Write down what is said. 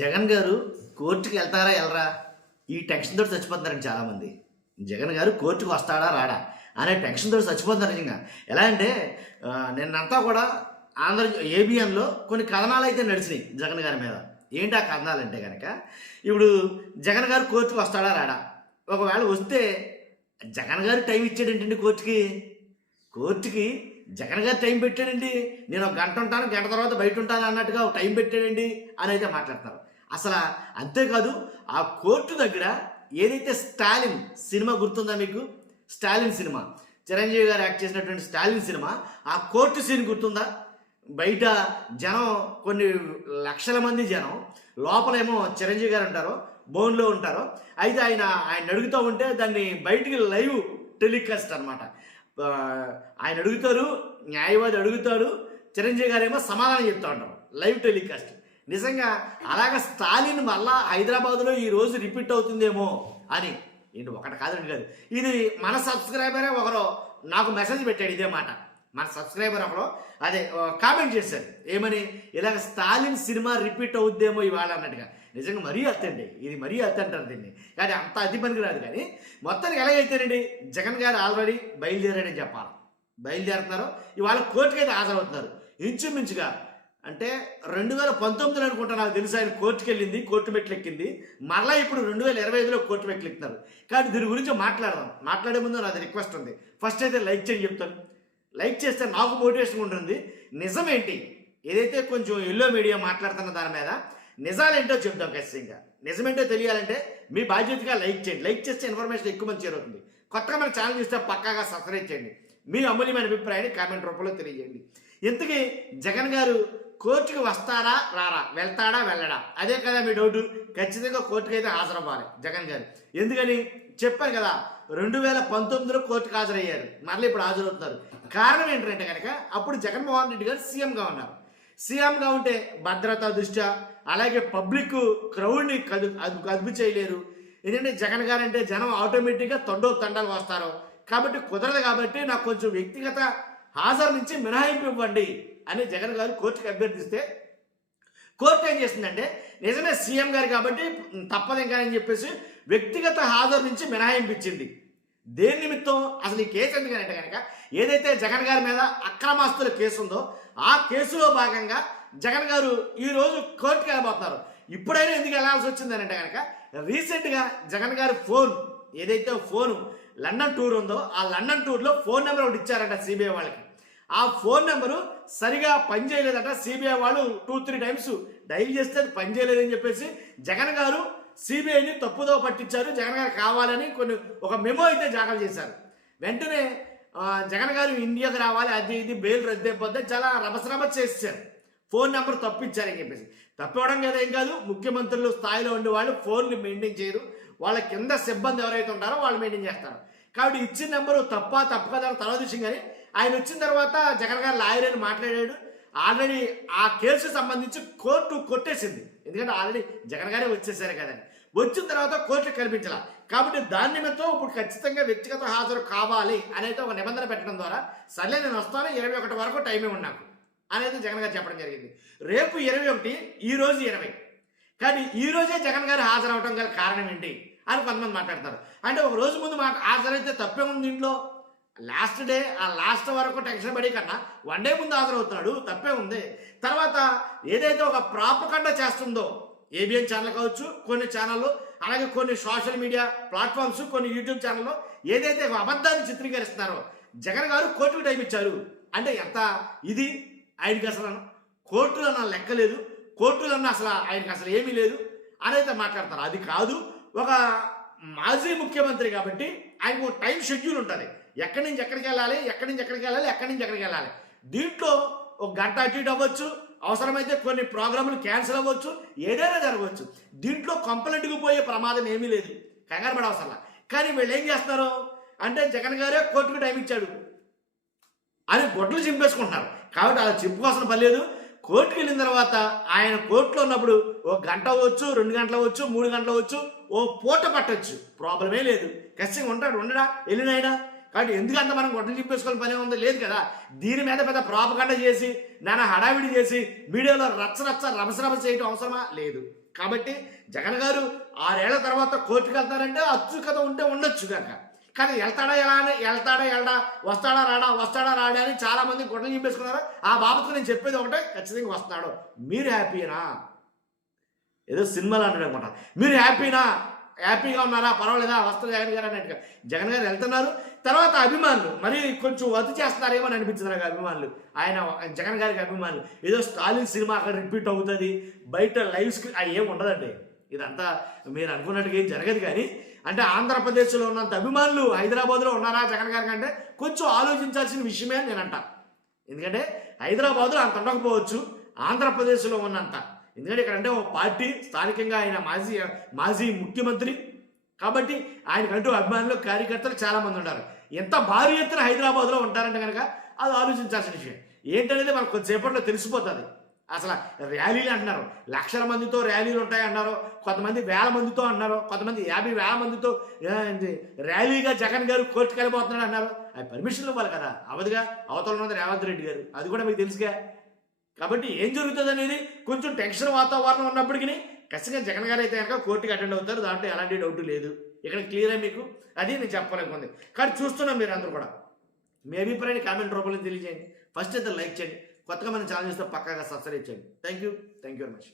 జగన్ గారు కోర్టుకి వెళ్తారా వెళ్ళరా ఈ టెన్షన్ తోటి చచ్చిపోతున్నారండి చాలామంది. జగన్ గారు కోర్టుకు వస్తాడా రాడా అనే టెన్షన్ తోటి చచ్చిపోతున్నారు నిజంగా. ఎలా అంటే నిన్నంతా కూడా ఆంధ్ర ఏబిఎన్లో కొన్ని కథనాలు అయితే నడిచినాయి జగన్ గారి మీద. ఏంటి ఆ కథనాలు అంటే కనుక, ఇప్పుడు జగన్ గారు కోర్టుకు వస్తాడా రాడా, ఒకవేళ వస్తే జగన్ గారు టైం ఇచ్చాడేంటండి కోర్టుకి జగన్ గారు టైం పెట్టాడండి. నేను ఒక గంట ఉంటాను, గంట తర్వాత బయట ఉంటాను అన్నట్టుగా ఒక టైం పెట్టాడండి అని అయితే మాట్లాడతారు. అసలు అంతేకాదు, ఆ కోర్టు దగ్గర ఏదైతే స్టాలిన్ సినిమా గుర్తుందా మీకు? స్టాలిన్ సినిమా, చిరంజీవి గారు యాక్ట్ చేసినటువంటి స్టాలిన్ సినిమా, ఆ కోర్టు సీన్ గుర్తుందా? బయట జనం కొన్ని లక్షల మంది జనం, లోపలేమో చిరంజీవి గారు ఉంటారో బోన్లో ఉంటారో. అయితే ఆయన అడుగుతూ ఉంటే దాన్ని బయటికి లైవ్ టెలికాస్ట్ అనమాట. ఆయన అడుగుతారు, న్యాయవాది అడుగుతాడు, చిరంజీవి గారు ఏమో సమాధానం చెప్తూ ఉంటారు, లైవ్ టెలికాస్ట్. నిజంగా అలాగ స్టాలిన్ మళ్ళా హైదరాబాద్లో ఈరోజు రిపీట్ అవుతుందేమో అని. ఏంటి ఒకటి కాదండి కాదు, ఇది మన సబ్స్క్రైబరే ఒకరు నాకు మెసేజ్ పెట్టాడు ఇదే మాట. మన సబ్స్క్రైబర్ ఒకరు అదే కామెంట్ చేశారు, ఏమని, ఇలాగ స్టాలిన్ సినిమా రిపీట్ అవుద్దేమో ఇవాళ అన్నట్టుగా. నిజంగా మరీ అత్తండి, ఇది మరీ అత్తంటారు దీన్ని, కానీ అంత అతి పనికి రాదు. కానీ మొత్తానికి ఎలాగైతేనండి, జగన్ గారు ఆల్రెడీ బయలుదేరాడని చెప్పాలి. బయలుదేరుతున్నారు, ఇవాళ కోర్టుకి అయితే హాజరవుతున్నారు. ఇంచుమించుగా అంటే 2019 అనుకుంటా, నాకు తెలిసి ఆయన కోర్టుకి వెళ్ళింది, కోర్టు మెట్లు ఎక్కింది. మరలా ఇప్పుడు 2025లో కోర్టు మెట్లు ఎక్కుతున్నారు. కానీ దీని గురించి మాట్లాడే ముందు నాది రిక్వెస్ట్ ఉంది. ఫస్ట్ అయితే లైక్ చేయండి చెప్తాను. లైక్ చేస్తే నాకు మోటివేషన్ ఉంటుంది. నిజమేంటి, ఏదైతే కొంచెం ఎల్లో మీడియా మాట్లాడుతున్న దాని మీద నిజాలేంటో చెప్తాం ఖచ్చితంగా. నిజమేంటో తెలియాలంటే మీ బాధ్యతగా లైక్ చేయండి. లైక్ చేస్తే ఇన్ఫర్మేషన్ ఎక్కువ మంది చేరుతుంది. కొత్తగా మన ఛానల్ చూస్తే పక్కాగా సబ్స్క్రైబ్ చేయండి. మీ అమూల్యమైన అభిప్రాయాన్ని కామెంట్ రూపంలో తెలియజేయండి. ఇంతకీ జగన్ గారు కోర్టుకు వస్తారా రారా, వెళ్తాడా వెళ్ళడా, అదే కదా మీ డౌట్. ఖచ్చితంగా కోర్టుకు అయితే హాజరవ్వాలి జగన్ గారు. ఎందుకని చెప్పాను కదా, 2019లో కోర్టుకు హాజరయ్యారు, మళ్ళీ ఇప్పుడు హాజరవుతున్నారు. కారణం ఏంటంటే కనుక, అప్పుడు జగన్మోహన్ రెడ్డి గారు సీఎంగా ఉన్నారు. సీఎంగా ఉంటే భద్రతా దృష్ట్యా, అలాగే పబ్లిక్ క్రౌడ్ని అదుపు చేయలేరు. ఎందుకంటే జగన్ గారు అంటే జనం ఆటోమేటిక్గా తండాలు వస్తారు. కాబట్టి కుదరదు. కాబట్టి నాకు కొంచెం వ్యక్తిగత హాజరు నుంచి మినహాయింపు ఇవ్వండి అని జగన్ గారు కోర్టుకు అభ్యర్థిస్తే, కోర్టు ఏం చేసిందంటే, నిజమే సీఎం గారు కాబట్టి తప్పదు ఇంకా అని చెప్పేసి వ్యక్తిగత హాజరు నుంచి మినహాయింపు ఇచ్చింది. దేని నిమిత్తం, అసలు ఈ కేసు ఎందుకంటే కనుక, ఏదైతే జగన్ గారి మీద అక్రమాస్తుల కేసు ఉందో ఆ కేసులో భాగంగా జగన్ గారు ఈరోజు కోర్టుకు వెళ్ళబోతున్నారు. ఇప్పుడైనా ఎందుకు వెళ్ళాల్సి వచ్చిందని అంటే కనుక, రీసెంట్గా జగన్ గారి ఏదైతే ఫోను లండన్ టూర్ ఉందో, ఆ లండన్ టూర్లో ఫోన్ నెంబర్ ఒకటి ఇచ్చారట సిబిఐ వాళ్ళకి. ఆ ఫోన్ నెంబరు సరిగా పనిచేయలేదట. సిబిఐ వాళ్ళు 2-3 టైమ్స్ డైల్ చేస్తే అది పనిచేయలేదని చెప్పేసి జగన్ గారు సిబిఐని తప్పుదో పట్టించారు. జగన్ గారు కావాలని ఒక మెమో అయితే దాఖలు చేశారు. వెంటనే జగన్ గారు ఇండియాకి రావాలి, అది ఇది బెయిల్ రద్దయిపోద్ది, చాలా రభస చేశారు. ఫోన్ నెంబర్ తప్పించారని చెప్పేసి. తప్పివ్వడం కదా ఏం కాదు, ముఖ్యమంత్రులు స్థాయిలో ఉండే వాళ్ళు ఫోన్లు మెయింటైన్ చేయరు. వాళ్ళ కింద సిబ్బంది ఎవరైతే ఉంటారో వాళ్ళు మెయింటైన్ చేస్తారు. కాబట్టి ఇచ్చిన నెంబరు తప్పు కదా తర్వాత విషయం. కానీ ఆయన వచ్చిన తర్వాత జగన్ గారు లాయర్ అని మాట్లాడాడు. ఆల్రెడీ ఆ కేసు సంబంధించి కోర్టు కొట్టేసింది. ఎందుకంటే ఆల్రెడీ జగన్ గారే వచ్చేసారు కదండి. వచ్చిన తర్వాత కోర్టు కనిపించాల. కాబట్టి దాని నిమిత్తం ఇప్పుడు ఖచ్చితంగా వ్యక్తిగత హాజరు కావాలి అనేది ఒక నిబంధన పెట్టడం ద్వారా, సర్లే నేను వస్తాను, 21 వరకు టైం ఇవ్వండి నాకు అనేది జగన్ గారు చెప్పడం జరిగింది. రేపు 21, ఈ రోజు 20. కానీ ఈ రోజే జగన్ గారు హాజరవడం గల కారణం ఏంటి అని కొంతమంది మాట్లాడతారు. అంటే ఒక రోజు ముందు హాజరైతే తప్పే ఉంది దీంట్లో. లాస్ట్ డే, ఆ లాస్ట్ వరకు టెన్షన్ పడి కన్నా 1 డే ముందు హాజరవుతున్నాడు, తప్పే ఉంది. తర్వాత ఏదైతే ఒక ప్రాపకండా చేస్తుందో ఏబిఎన్ ఛానల్ కావచ్చు, కొన్ని ఛానళ్ళు, అలాగే కొన్ని సోషల్ మీడియా ప్లాట్ఫామ్స్, కొన్ని యూట్యూబ్ ఛానల్లో ఏదైతే అబద్ధాన్ని చిత్రీకరిస్తున్నారో, జగన్ గారు కోర్టుకు టైం ఇచ్చారు అంటే ఎంత ఇది ఆయనకి, అసలు కోర్టులో నా లెక్క లేదు, కోర్టులో అసలు ఆయనకి అసలు ఏమీ లేదు అనేది మాట్లాడతారు. అది కాదు, ఒక మాజీ ముఖ్యమంత్రి కాబట్టి ఆయనకు టైం షెడ్యూల్ ఉంటుంది. ఎక్కడి నుంచి ఎక్కడికి వెళ్ళాలి, ఎక్కడి నుంచి ఎక్కడికి వెళ్ళాలి, ఎక్కడి నుంచి ఎక్కడికి వెళ్ళాలి. దీంట్లో ఒక గంట అటు ఇటు అవ్వచ్చు, అవసరమైతే కొన్ని ప్రోగ్రాములు క్యాన్సిల్ అవ్వచ్చు, ఏదైనా జరగవచ్చు. దీంట్లో కంప్లైంట్కి పోయే ప్రమాదం ఏమీ లేదు, కంగారు పడే అవసరం. కానీ వీళ్ళు ఏం చేస్తారు అంటే, జగన్ గారే కోర్టుకు టైం ఇచ్చాడు అని గొడ్లు చింపేసుకుంటున్నారు. కాబట్టి అలా చెప్పుకోవాల్సిన పని లేదు. కోర్టుకు వెళ్ళిన తర్వాత ఆయన కోర్టులో ఉన్నప్పుడు 1 గంట అవ్వచ్చు, 2 గంటలు అవ్వచ్చు, 3 గంటలు అవ్వచ్చు, ఓ పూట పట్టవచ్చు, ప్రాబ్లమే లేదు. ఖచ్చితంగా ఉండడా వెళ్ళినాయడా. కాబట్టి ఎందుకంత మనం గొడ్డలు చింపేసుకోవాలని పని ఉంది లేదు కదా. దీని మీద పెద్ద ప్రాపగండ చేసి నాన్న హడావిడి చేసి మీడియాలో రచ్చ రభస చేయడం అవసరమా లేదు. కాబట్టి జగన్ గారు 6 ఏళ్ల తర్వాత కోర్టుకు వెళ్తారంటే అచ్చుకత ఉంటే ఉండొచ్చు కాక, కానీ వెళ్తాడా వస్తాడా రాడా అని చాలా మంది గొడ్డలు చింపేసుకున్నారు. ఆ బాబతుకు నేను చెప్పేది ఒకటే, ఖచ్చితంగా వస్తున్నాడు. మీరు హ్యాపీనా? ఏదో సినిమాలు అంటాడు అనమాట. మీరు హ్యాపీగా ఉన్నారా? పర్వాలేదా? వస్తారు జగన్ గారు అన్నట్టుగా. జగన్ గారు వెళ్తున్నారు. తర్వాత అభిమానులు మరి కొంచెం అతి చేస్తున్నారేమో అని అనిపించింది నాకు. అభిమానులు జగన్ గారికి అభిమానులు ఏదో స్టాలిన్ సినిమా అక్కడ రిపీట్ అవుతుంది, బయట లైవ్ స్క్రీన్ అవి ఏమి ఉండదండి. ఇదంతా మీరు అనుకున్నట్టుగా ఏం జరగదు. కానీ అంటే ఆంధ్రప్రదేశ్లో ఉన్నంత అభిమానులు హైదరాబాద్లో ఉన్నారా జగన్ గారికి అంటే కొంచెం ఆలోచించాల్సిన విషయమే అని నేను అంటా. ఎందుకంటే హైదరాబాద్లో అంత ఉండకపోవచ్చు, ఆంధ్రప్రదేశ్లో ఉన్నంత. ఎందుకంటే ఇక్కడ అంటే ఒక పార్టీ స్థానికంగా ఆయన మాజీ ముఖ్యమంత్రి కాబట్టి ఆయనకంటూ అభిమానులు కార్యకర్తలు చాలామంది ఉన్నారు. ఎంత భారీ ఎత్తున హైదరాబాద్లో ఉంటారంటే కనుక అది ఆలోచించాల్సిన విషయం. ఏంటనేది మనకు కొద్దిసేపట్లో తెలిసిపోతుంది. అసలు ర్యాలీలు అంటున్నారు, లక్షల మందితో ర్యాలీలు ఉంటాయి అన్నారు, కొంతమంది వేల మందితో అన్నారు, కొంతమంది 50,000 మందితో ర్యాలీగా జగన్ గారు కోర్టుకు వెళ్ళిపోతున్నాడు అన్నారు. అది పర్మిషన్లు ఇవ్వాలి కదా, అవదుగా. అవతల ఉన్నది రేవంత్ రెడ్డి గారు, అది కూడా మీకు తెలుసుగా. కాబట్టి ఏం జరుగుతుంది అనేది కొంచెం టెన్షన్ వాతావరణం ఉన్నప్పటికీ ఖచ్చితంగా జగన్ గారు అయితే కనుక కోర్టుకి అటెండ్ అవుతారు. దాంట్లో ఎలాంటి డౌట్ లేదు. ఇక్కడ క్లియర్ మీకు అది నేను చెప్పలేకుంది. కానీ చూస్తున్నాం మీరు అందరూ కూడా. మీ అభిప్రాయాన్ని కామెంట్ రూపంలో తెలియజేయండి. ఫస్ట్ అయితే లైక్ చేయండి. కొత్తగా మన ఛానల్ చూస్తే పక్కాగా సబ్స్క్రైబ్ చేయండి. Thank you very much.